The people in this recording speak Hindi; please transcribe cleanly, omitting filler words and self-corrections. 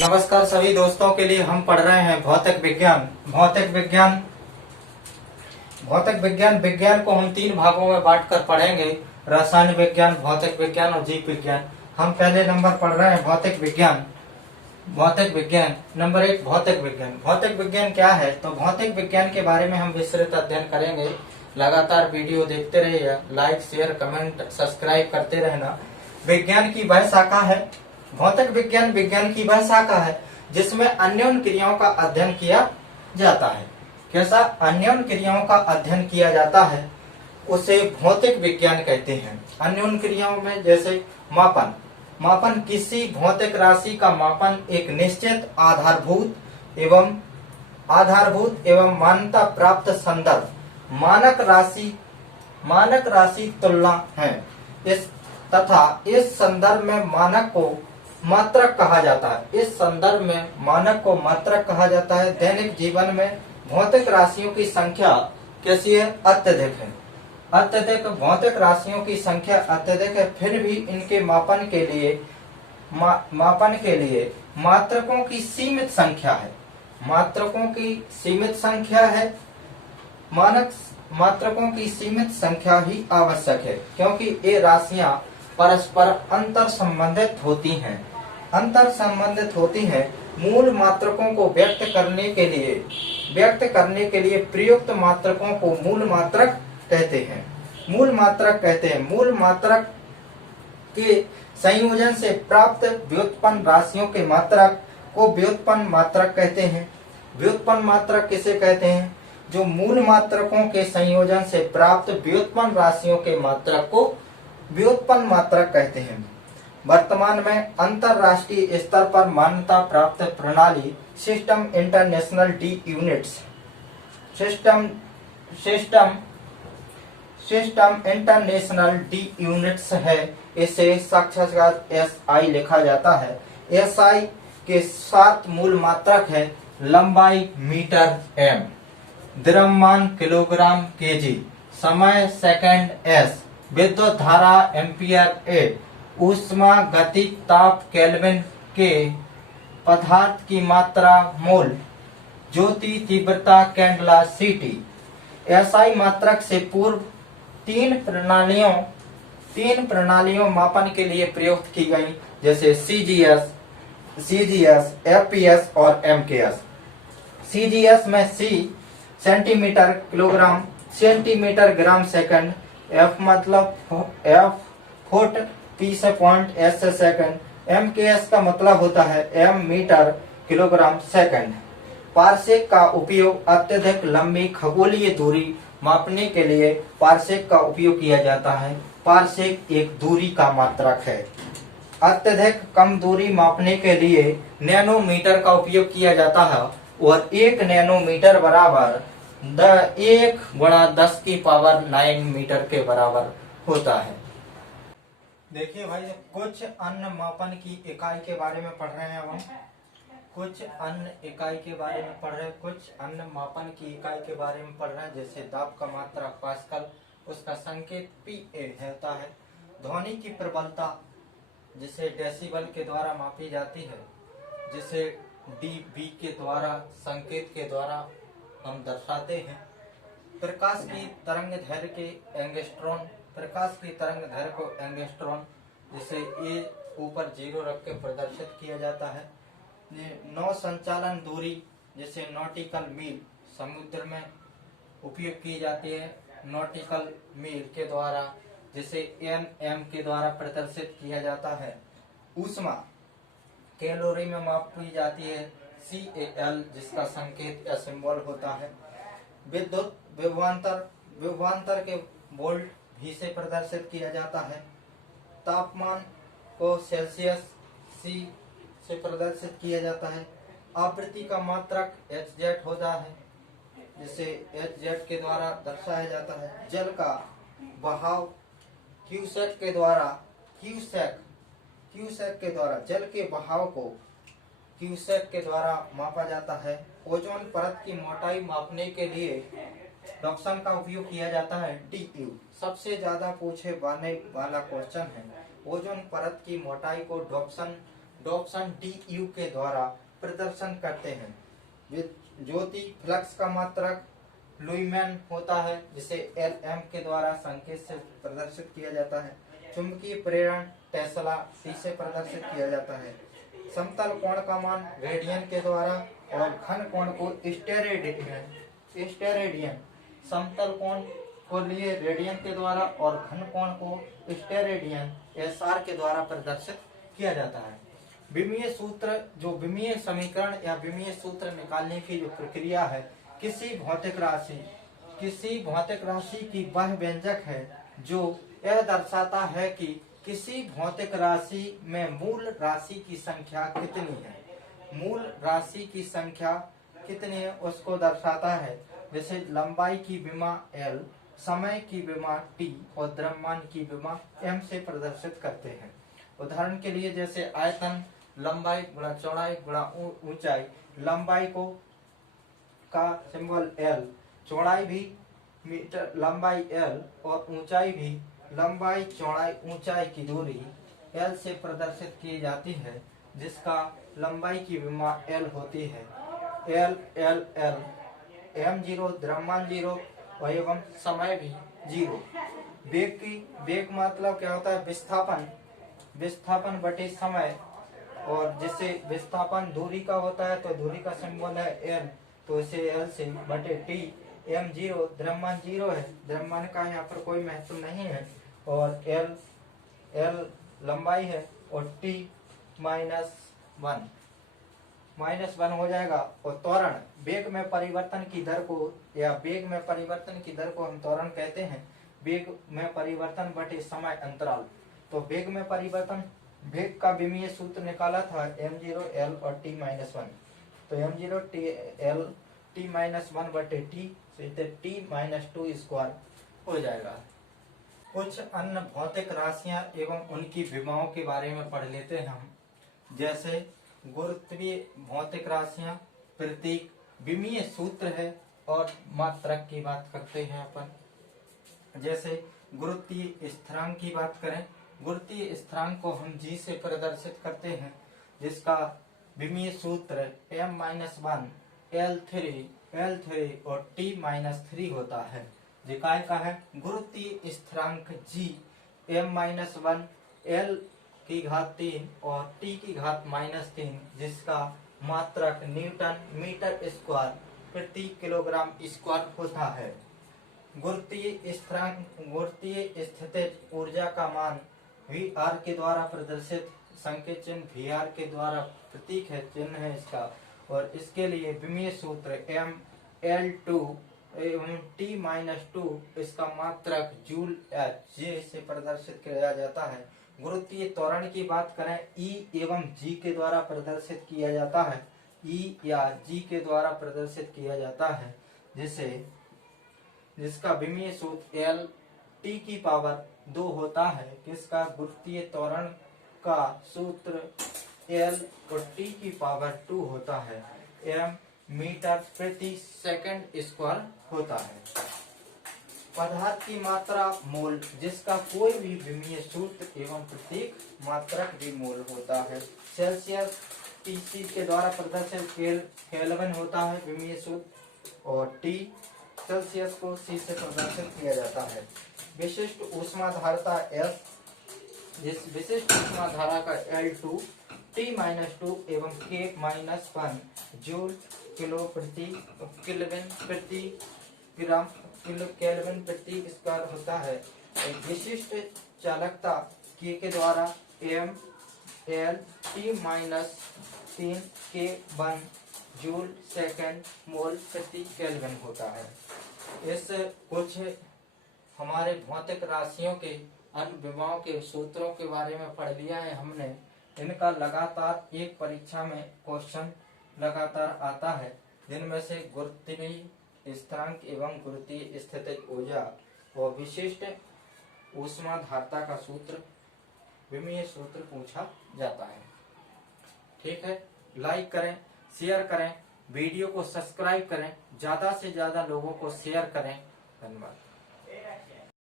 नमस्कार सभी दोस्तों के लिए हम पढ़ रहे हैं भौतिक विज्ञान। विज्ञान को हम 3 भागों में बांटकर पढ़ेंगे। रसायन विज्ञान, भौतिक विज्ञान और जीव विज्ञान। हम पहले नंबर पढ़ रहे हैं भौतिक विज्ञान। नंबर 1 भौतिक विज्ञान। भौतिक विज्ञान क्या है? तो भौतिक विज्ञान के बारे में हम विस्तृत अध्ययन करेंगे। लगातार वीडियो देखते रहिए, लाइक शेयर कमेंट सब्सक्राइब करते रहना। विज्ञान की वह शाखा है, भौतिक विज्ञान की वह शाखा है जिसमें अन्योन्य क्रियाओं का अध्ययन किया जाता है। कैसा अन्योन्य क्रियाओं का अध्ययन किया जाता है उसे भौतिक विज्ञान कहते हैं। अन्योन्य क्रियाओं में जैसे मापन किसी भौतिक राशि का मापन एक निश्चित आधारभूत एवं मान्यता प्राप्त संदर्भ मानक राशि तुलना है। इस संदर्भ में मानक को मात्रक कहा जाता है। दैनिक जीवन में भौतिक राशियों की संख्या कैसी है? अत्यधिक भौतिक राशियों की संख्या अत्यधिक है। फिर भी इनके मापन के लिए मात्रकों की सीमित संख्या है। मात्रकों की सीमित संख्या ही आवश्यक है, क्योंकि ये राशियां परस्पर अंतर संबंधित होती हैं। मूल मात्रकों को व्यक्त करने के लिए प्रयुक्त मात्रकों को मूल मात्रक कहते हैं। मूल मात्रक के संयोजन से प्राप्त व्युत्पन्न राशियों के मात्रक को व्युत्पन्न मात्रक कहते हैं। व्युत्पन्न मात्रक किसे कहते हैं? जो मूल मात्रकों के संयोजन से प्राप्त व्युत्पन्न राशियों के मात्रक को व्युत्पन्न मात्रक कहते हैं। वर्तमान में अंतरराष्ट्रीय स्तर पर मान्यता प्राप्त प्रणाली सिस्टम इंटरनेशनल डी यूनिट्स है। इसे साक्षात्कार SI लिखा जाता है। SI के 7 मूल मात्रक है। लंबाई मीटर m, द्रव्यमान किलोग्राम kg, समय सेकंड s, विद्युत धारा एम्पियर A, ऊष्मा गति ताप केल्विन K, पदार्थ की मात्रा मोल, ज्योति तीव्रता कैंडला CT। SI मात्रक से पूर्व तीन प्रणालियों मापन के लिए प्रयुक्त की गई, जैसे CGS, FPS और MKS। CGS में C centimetre kilogram, centimetre gram second, F मतलब फुट, P से पॉइंट, S से सेकंड। MKS का मतलब होता है M metre kilogram second. Parsec का उपयोग अत्यधिक लंबी खगोलीय दूरी मापने के लिए पारसेक का उपयोग किया जाता है। पारसेक एक दूरी का मात्रक है। अत्यधिक कम दूरी मापने के लिए नैनोमीटर का उपयोग किया जाता है, और 1 नैनोमीटर बराबर 1×10⁹ मीटर के बराबर होता है। देखिए भाई, कुछ अन्य मापन की इकाई के बारे में पढ़ रहे हैं हम। कुछ अन्य मापन की इकाई के बारे में पढ़ रहे हैं, जैसे दाब का मात्रक पास्कल, उसका संकेत PA होता है। ध्वनि की प्रबलता जिसे डेसिबल के द्वारा मापी जाती है, जिसे dB के द्वारा संकेत के द्वारा हम दर्शाते हैं। प्रकाश की तरंग दैर्घ्य को एंगस्ट्रॉन, जिसे A ऊपर 0 रख के प्रदर्शित किया जाता है। नौ संचालन दूरी जिसे नॉटिकल मील, समुद्र में उपयोग की जाती है नॉटिकल मील के द्वारा, जिसे nm के द्वारा प्रदर्शित किया जाता है। ऊष्मा कैलोरी में मापी जाती है, CAL, जिसका संकेत या सिंबल होता है। विद्युत विभवांतर के वोल्ट भी से प्रदर्शित किया जाता है। तापमान को सेल्सियस C से प्रदर्शित किया जाता है। आवृत्ति का मात्रक Hz होता है, जिसे Hz के द्वारा दर्शाया जाता है। जल का बहाव क्यूसेक के द्वारा जल के बहाव को क्यूसेक के द्वारा मापा जाता है। ओजोन परत की मोटाई मापने के लिए डॉप्सन का उपयोग किया जाता है। DU सबसे ज्यादा पूछे जाने वाला क्वेश्चन है। ओजोन परत की मोटाई को डॉप्सन डॉप्सन डी यू के द्वारा प्रदर्शन करते हैं। ज्योति फ्लक्स का मात्रक लुईमैन होता है, जिसे एल एम के द्वारा संकेत से प्रदर्शित किया जाता है। चुंबकीय प्रेरण टेस्ला टी से प्रदर्शित किया जाता है। समतल कोण का मान रेडियन के द्वारा और घन कोण को स्टेरेडियन समतल कोण को लिए रेडियन के द्वारा और घन कोण को स्टेरेडियन एसआर के द्वारा प्रदर्शित किया जाता है। विमीय सूत्र, जो विमीय समीकरण या विमीय सूत्र निकालने की जो प्रक्रिया है, किसी भौतिक राशि की वह व्यंजक है जो यह दर्शाता है कि किसी भौतिक राशि में मूल राशि की संख्या कितनी है। मूल राशि की संख्या कितनी है उसको दर्शाता है। जैसे लंबाई की विमा L, समय की विमा T और द्रव्यमान की विमा M से प्रदर्शित करते हैं। उदाहरण के लिए जैसे आयतन लंबाई गुणा चौड़ाई गुणा ऊंचाई, लंबाई को का सिंबल L, चौड़ाई भी मीटर लंबाई L और ऊंचाई भी लंबाई चौड़ाई ऊंचाई की दूरी L से प्रदर्शित की जाती है, जिसका लंबाई की विमा L होती है। L L L m0 द्रव्यमान 0 एवं समय भी 0। वेग मतलब क्या होता है? विस्थापन बटे समय, और जैसे विस्थापन दूरी का होता है तो दूरी का सिंबल है L, तो इसे L से बटे T। m0 द्रव्यमान 0 है, द्रव्यमान का यहाँ पर कोई महत्व नहीं है, और L लंबाई है और T -1 हो जाएगा। और त्वरण, वेग में परिवर्तन की दर को हम त्वरण कहते हैं। वेग में परिवर्तन बटे समय अंतराल, तो वेग का विमीय सूत्र निकाला था m0 L और T-1, तो m0 L T-1 बटे T से T-2 स्क्वायर हो जाएगा। कुछ अन्य भौतिक राशियां एवं उनकी विमाओं के बारे में पढ़ लेते हैं हम। जैसे गुरुत्वीय भौतिक राशियां, प्रतीक, विमीय सूत्र है और मात्रक की बात करते हैं अपन। जैसे गुरुत्वीय स्थिरांक की बात करें, गुरुत्वीय स्थिरांक को हम G से प्रदर्शित करते हैं, जिसका विमीय सूत्र m-1 L3 और T-3 होता है। निकाय का है गुरुत्वीय स्थिरांक G m-1 L की घात 3 और T की घात -3, जिसका मात्रक न्यूटन मीटर स्क्वायर प्रति किलोग्राम स्क्वायर होता है। गुरुत्वीय स्थितिज ऊर्जा का मान VR के द्वारा प्रदर्शित, संकेत चिन्ह VR के द्वारा प्रतीक है, चिन्ह है इसका, और इसके लिए विमीय सूत्र mL2 एवं T-2, इसका मात्रक जूल J से प्रदर्शित किया जाता है। गुरुत्वीय त्वरण की बात करें, E एवं G के द्वारा प्रदर्शित किया जाता है, E या G के द्वारा प्रदर्शित किया जाता है, जिसका विमीय सूत्र L T⁻2 होता है। किसका? गुरुत्वीय त्वरण का सूत्र L और T⁻2 होता है, m मीटर प्रति सेकंड स्क्वायर होता है। पदार्थ की मात्रा मोल, जिसका कोई भी विमीय सूत्र एवं प्रतीक मात्रक भी मोल होता है। सेल्सियस TC के द्वारा प्रदर्शित केल्विन होता है विमीय सूत्र, और T सेल्सियस को C से प्रदर्शित किया जाता है। विशिष्ट ऊष्माधारता S, जिस विशिष्ट ऊष्माधारा का L2 T-2 एवं K-1 जूल केल्विन प्रति स्क्वायर होता है। एक विशिष्ट चालकता K के द्वारा m L T-3 K1 joule second mole प्रति केल्विन होता है। इस कुछ हमारे भौतिक राशियों के अन्य विमाओं के सूत्रों के बारे में पढ़ लिया है हमने। इनका लगातार एक परीक्षा में क्वेश्चन लगातार आता है, जिनमें से गुरुत्वीय स्थिरांक एवं गुरुत्वीय स्थितिज ऊर्जा और विशिष्ट ऊष्माधारता का सूत्र, विमीय सूत्र पूछा जाता है। ठीक है, लाइक करें, शेयर करें, वीडियो को सब्सक्राइब करें, ज्यादा से ज्यादा लोगों को शेयर करें। धन्यवाद।